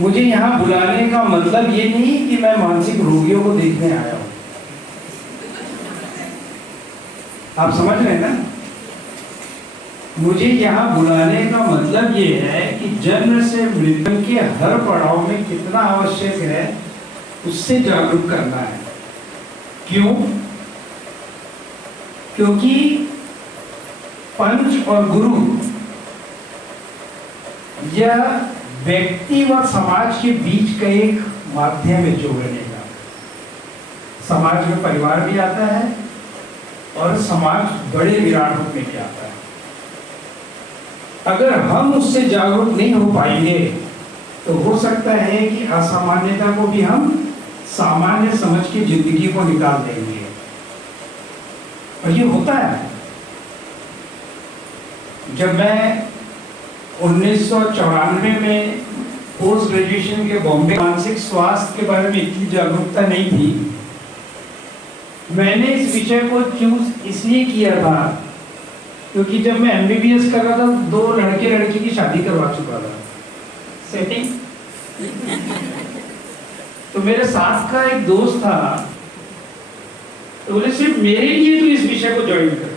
मुझे यहाँ बुलाने का मतलब ये नहीं कि मैं मानसिक रोगियों को देखने आया हूँ। आप समझ रहे हैं ना? मुझे यहाँ बुलाने का मतलब ये है कि जन्म से मृत्यु के हर पड़ाव में कितना आवश्यक है उससे जागरूक करना है। क्यों? क्योंकि पंच और गुरु यह व्यक्ति व समाज के बीच का एक माध्यम है जोड़ने का। समाज में परिवार भी आता है और समाज बड़े विराट रूप में भी आता है। अगर हम उससे जागरूक नहीं हो पाएंगे तो हो सकता है कि असामान्यता को भी हम सामान्य समझ के जिंदगी को निकाल देंगे, और ये होता है। जब मैं 1994 में पोस्ट ग्रेजुएशन के बॉम्बे, मानसिक स्वास्थ्य के बारे में इतनी जागरूकता नहीं थी। मैंने इस विषय को चूज इसलिए किया था क्योंकि जब मैं MBBS कर रहा था 2 लड़के लड़की की शादी करवा चुका था। सेटिंग तो मेरे साथ का एक दोस्त था, तो बोले सिर्फ मेरे लिए तो इस विषय को ज्वाइन कर।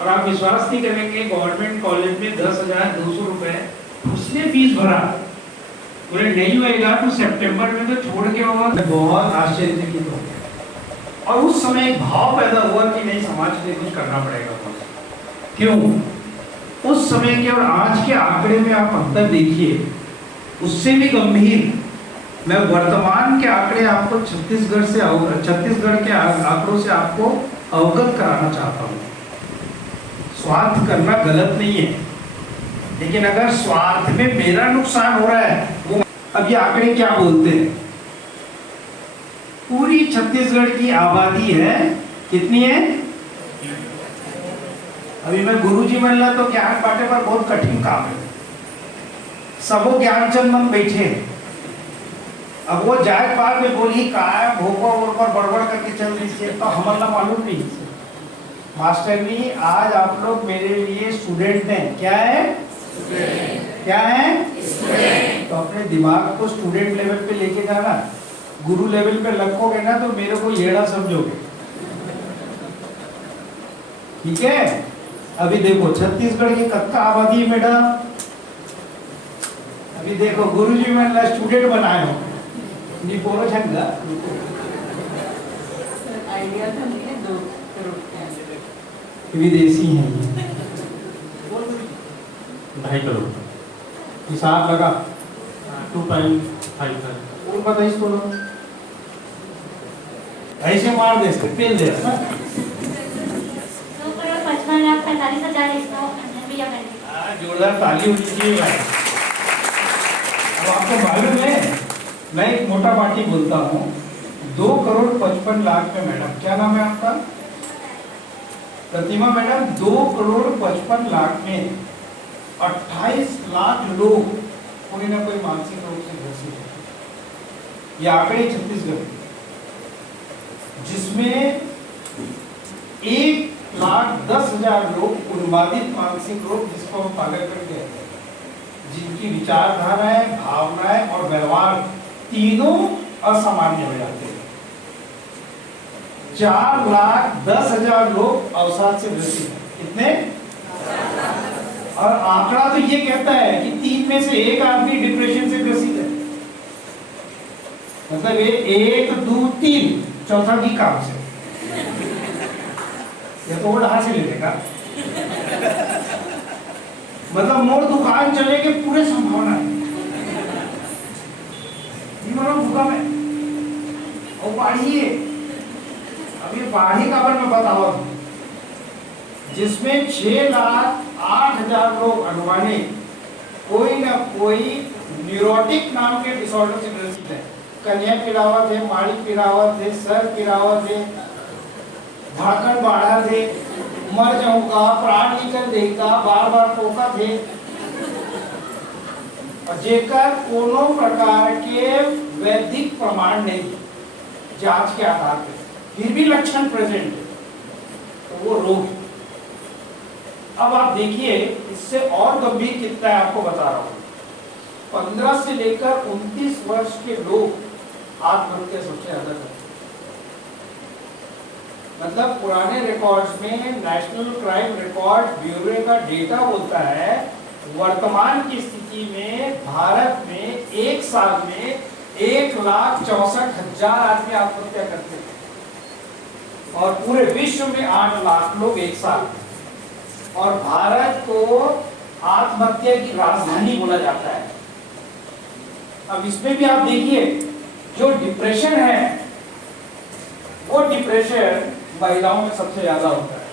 और आप विश्वास नहीं करेंगे, गवर्नमेंट कॉलेज में 10,200 रुपए उसने फीस भरा। बोले नहीं होएगा तो सितंबर में तो छोड़ के होगा। बहुत आश्चर्यचकित हो गया और उस समय एक भाव पैदा हुआ कि नहीं, समाज के लिए कुछ करना पड़ेगा। क्यों? उस समय के और आज के आंकड़े में आप अंतर देखिए, उससे भी गंभीर। मैं वर्तमान के आंकड़े आपको छत्तीसगढ़ के आंकड़ों से आपको अवगत कराना चाहता हूँ। स्वार्थ करना गलत नहीं है, लेकिन अगर स्वार्थ में मेरा नुकसान हो रहा है वो, अब ये आंकड़े क्या बोलते हैं? पूरी छत्तीसगढ़ की आबादी है, कितनी है? अभी मैं गुरुजी मिलना तो ज्ञान बांटे पर बहुत कठिन काम है। सबो ज्ञानचंद मन बैठे, अब वो जात पात में बोली काय भोपा और बड़बड़ करके चल रही है, तो हमारा मालूम नहीं। मास्टर जी आज आप लोग मेरे लिए स्टूडेंट हैं। क्या है? क्या है? तो अपने दिमाग को स्टूडेंट लेवल पे लेके जाना। गुरु लेवल पे रखोगे ना तो मेरे को येड़ा समझोगे। ठीक है? अभी देखो छत्तीसगढ़ की कत्का आबादी है मैडम। अभी देखो गुरुजी मैंने स्टूडेंट बनाए हो नहीं पोरो छंगा आइडिया था नहीं 2 करोड़ विदेशी हैं ये। 2.5 करोड़ हिसाब लगा 2.5 करोड़। और बताइए तो ऐसे मार दे इसको पेल दे। 2,55,45,198 जोरदार ताली होनी चाहिए भाई। अब आपको मालूम है, मैं एक मोटा बाटी बोलता हूँ, 2,55,00,000 में मैडम, क्या नाम है आपका? प्रतिमा मैडम। 2,55,00,000 में 28 लाख लोग कोई ना कोई मानसिक रोग से ग्रसित है। ये आंकड़े छत्तीसगढ़, जिसमें 1,10,000 लोग उन्मादित मानसिक रोग, जिसको हम पागल कर कहते हैं, जिनकी विचारधाराएं, भावनाएं और व्यवहार तीनों असामान्य हो जाते हैं। 4,10,000 लोग अवसाद से ग्रसित हैं। कितने? और आंकड़ा तो ये कहता है कि 3 में से 1 आदमी डिप्रेशन से ग्रसित है। मतलब ये 1, 2, 3 चौथा की काम से, ये तो वो ढाल से ले लेगा। मतलब मोर दुकान चले के पूरे संभावना है भूकंप है और बाढ़ी है। अब ये बाढ़ी का मैं बताओ, जिसमें 6,08,000 लोग अनुमानित कोई ना कोई न्यूरोटिक नाम के डिसऑर्डर से ग्रसित है। कन्या पीड़ावत है, माड़ी पीड़ावत है, सर पीड़ावत है, भाकड़ बाढ़ा थे, मर जाऊंगा, प्राण निकल देगा, बार बार टोका थे, और जेकर कोनो प्रकार के वैदिक प्रमाण नहीं जांच के आधार पर, फिर भी लक्षण प्रेजेंट है, तो वो रोग। अब आप देखिए इससे और गंभीर कितना है, आपको बता रहा हूं। 15 से लेकर 29 वर्ष के लोग आत्महत्या सबसे ज्यादा करते हैं। मतलब पुराने रिकॉर्ड्स में नेशनल क्राइम रिकॉर्ड ब्यूरो का डेटा बोलता है वर्तमान की स्थिति में भारत में एक साल में 1,64,000 आदमी आत्महत्या करते थे और पूरे विश्व में 8 लाख लोग एक साल में। और भारत को आत्महत्या की राजधानी बोला जाता है। अब इसमें भी आप देखिए जो डिप्रेशन है वो डिप्रेशन महिलाओं में सबसे ज्यादा होता है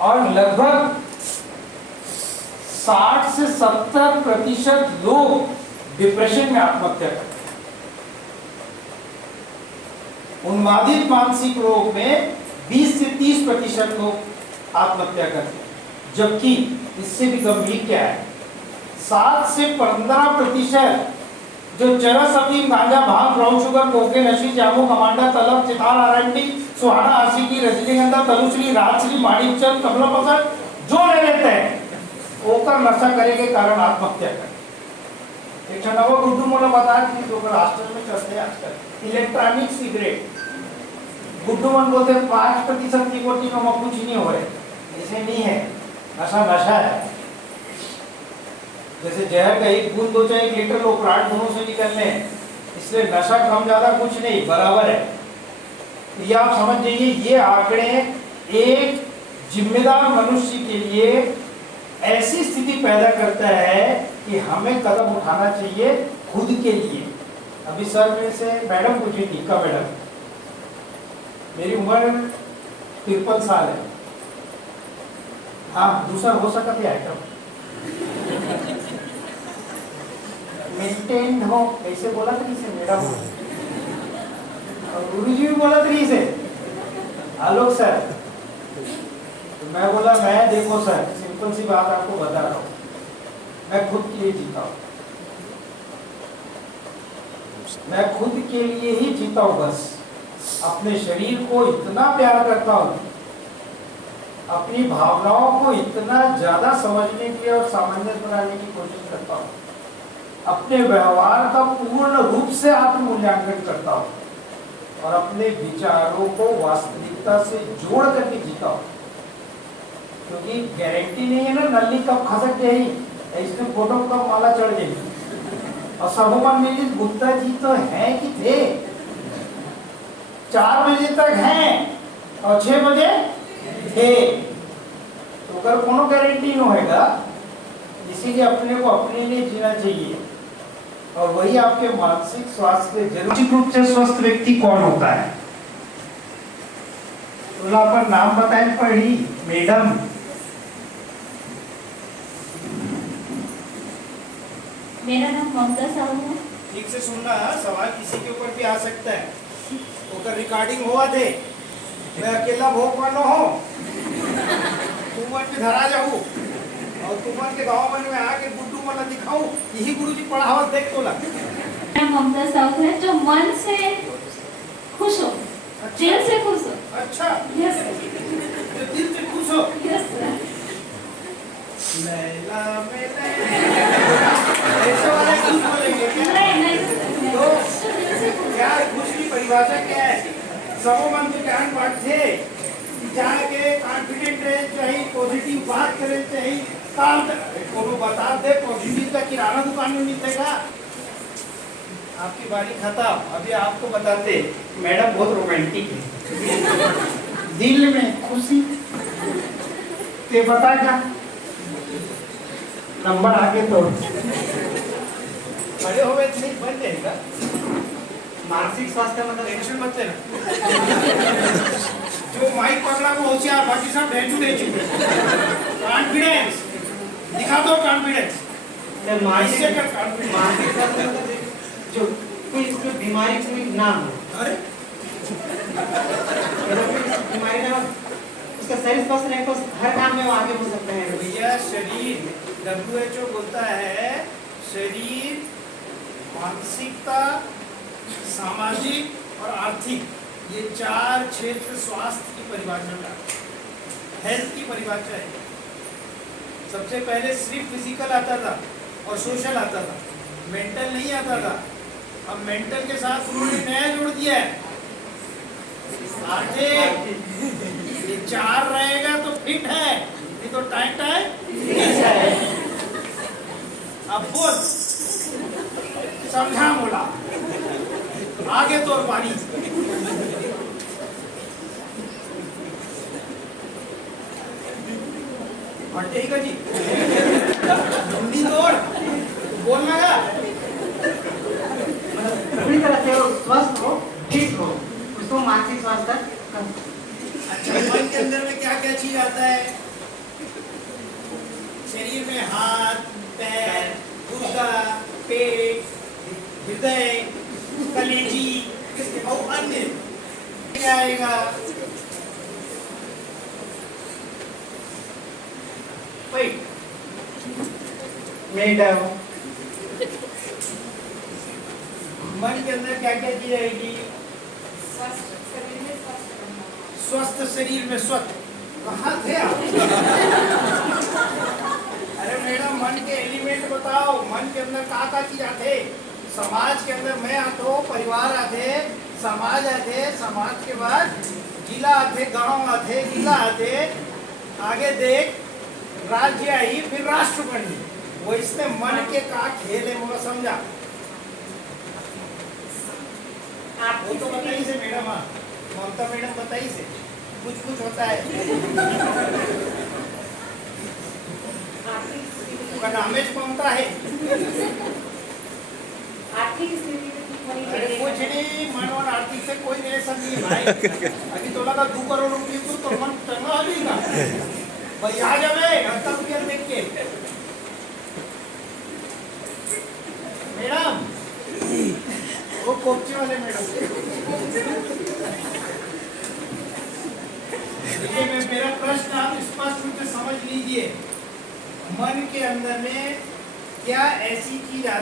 और लगभग 60 से 70% लोग डिप्रेशन में आत्महत्या करते हैं। उन्मादित मानसिक रोग में 20 से 30% लोग आत्महत्या करते हैं, जबकि इससे भी गंभीर क्या है 7 से 15% जो चरस, अफीम, गांजा, भांग, brown sugar, cocaine, hashish, Jamu, कमांडा, तलब, चिताल, आरएमडी, सुहाना, आशिकी, रजनीगंधा, तनुश्री, राजश्री, माणिकचंद, कमला पसंद जो ले लेते हैं ओकर नशा करे के कारण आत्महत्या करे। एक नवा गुड्डू मोला बता कि जो राष्ट्र में चलते हैं आजकल इलेक्ट्रॉनिक सिगरेट गुड्डू मन बोलते हैं 5% निकोटीन में कुछ नहीं हो रहे, ऐसे नहीं है, नशा नशा है। जैसे जहर का एक बूंद 2 से 1 लीटर लोग प्राण दोनों से निकलने हैं, इसलिए नशा कम ज्यादा कुछ नहीं बराबर है। ये आप समझ जाइए, ये आंकड़े एक जिम्मेदार मनुष्य के लिए ऐसी स्थिति पैदा करता है कि हमें कदम उठाना चाहिए खुद के लिए। अभी सर में से मैडम पूछी थी का मैडम, मेरी उम्र 53 साल है। हाँ दूसरा हो सकता है आइटम मेंटेन हो, ऐसे बोला था इसे मैडम और गुरु जी भी बोला था इसे आलोक सर। तो मैं बोला मैं देखो सर सिंपल सी बात आपको बता रहा हूँ, मैं खुद के लिए जीता हूँ, मैं खुद के लिए ही जीता हूँ। बस अपने शरीर को इतना प्यार करता हूँ, अपनी भावनाओं को इतना ज्यादा समझने की और सामंजस्य बनाने की कोशिश करता हूँ, अपने व्यवहार का पूर्ण रूप से आत्ममूल्यांकन करता हूँ और अपने विचारों को वास्तविकता से जोड़ करके जीता हूँ। क्योंकि गारंटी नहीं है ना नली कब खसक जाएगी, इसमें फोटो कब माला चढ़ जाएगी। और सबोमन मिली गुप्ता जी तो है कि थे 4 बजे तक हैं और 6 बजे थे, तो अगर कोनो गारंटी नहीं होगा, इसीलिए अपने को अपने लिए जीना चाहिए और वही आपके मानसिक स्वास्थ्य के जरूरी रूप से स्वस्थ व्यक्ति कौन होता है। तो पर नाम बताएं पढ़ी मैडम। मेरा नाम ममता साहू है। ठीक से सुनना, सवाल किसी के ऊपर भी आ सकता है, ओकर रिकॉर्डिंग हुआ थे, मैं अकेला भोग मानो हो तुम पे धरा जाऊँ और तुमन के गांव में आके गुड्डू मला दिखाऊं, यही गुरुजी पढ़ावत देख तो लग। मैं ममता साहू है जो मन से खुश हो, दिल से खुश हो। अच्छा यस जो दिल से खुश हो। यस लैला में ऐसे वाले खुश बोलेंगे क्या? नहीं तो क्या खुश की परिभाषा क्या है? सबो मन तो ज्ञान बांट थे, जाके कॉन्फिडेंट रहे चाहिए, पॉजिटिव बात करे चाहिए, काम को बता दे पॉजिटिव का किराना दुकान में मिलेगा। आपकी बारी खत्म, अभी आपको बताते मैडम बहुत रोमांटिक है, दिल में खुशी ते बताएगा नंबर आगे तो बड़े हो गए नहीं बन जाएगा। मानसिक स्वास्थ्य मतलब टेंशन मत लेना, जो माइक पकड़ा वो होशियार, बाकी सब ढेचू कॉन्फिडेंस दिखा दो, कॉन्फिडेंस मानसिक स्वास्थ्य मतलब जो कोई इसमें बीमारी कोई ना हो, अरे बीमारी ना हो, उसका शरीर स्वस्थ रहे तो हर काम में वो आगे हो सकता है। भैया शरीर WHO बोलता है शरीर, मानसिकता, सामाजिक और आर्थिक, ये 4 क्षेत्र स्वास्थ्य की परिभाषा का, हेल्थ की परिभाषा है। सबसे पहले सिर्फ फिजिकल आता था, और सोशल आता था, मेंटल नहीं आता था। अब मेंटल के साथ उन्होंने नया जोड़ दिया है आर्थिक। ये 4 रहेगा तो फिट है, नहीं तो टाइट है। अब बोल, समझा मोला, आगे तो पानी। ठीक है जी, हिंदी तोड़ बोलना है। पूरी तरह से वो स्वस्थ हो, फिट हो, उसको मानसिक स्वास्थ्य कम। अच्छा, मन के अंदर में क्या क्या चीज आता है? शरीर में हाथ, पैर, गुर्दा, पेट, हृदय, कलेजी और अन्य क्या आएगा? पेट, मैडम, मन के अंदर क्या क्या चीज आएगी? स्वस्थ शरीर में स्वस्थ। कहाँ थे आप? अरे मैडम, मन के एलिमेंट बताओ। मन के अंदर का चीज आते? समाज के अंदर मैं आतो, परिवार आते, समाज आते, समाज के बाद जिला आते, गांव आते, जिला आते, आगे देख राज्य आई, फिर राष्ट्र बनी। वो इसने मन के का खेल है, मुझे समझा। वो तो बताइए से मैडम, हाँ ममता मैडम बताइए से, कुछ कुछ होता है। उसका नामेज ममता है। आर्थिक स्थिति अरे कुछ नहीं, मन और आर्थिक से कोई रिलेशन नहीं है भाई। अभी तो लगा 2 करोड़ रुपये तो मन चंगा हो जाएगा भाई। आ जावे 70 रुपया देख के। मैडम, वो कोपची वाले मैडम, देखिए मैं मेरा प्रश्न आप स्पष्ट रूप से समझ लीजिए। मन के अंदर में क्या ऐसी चीज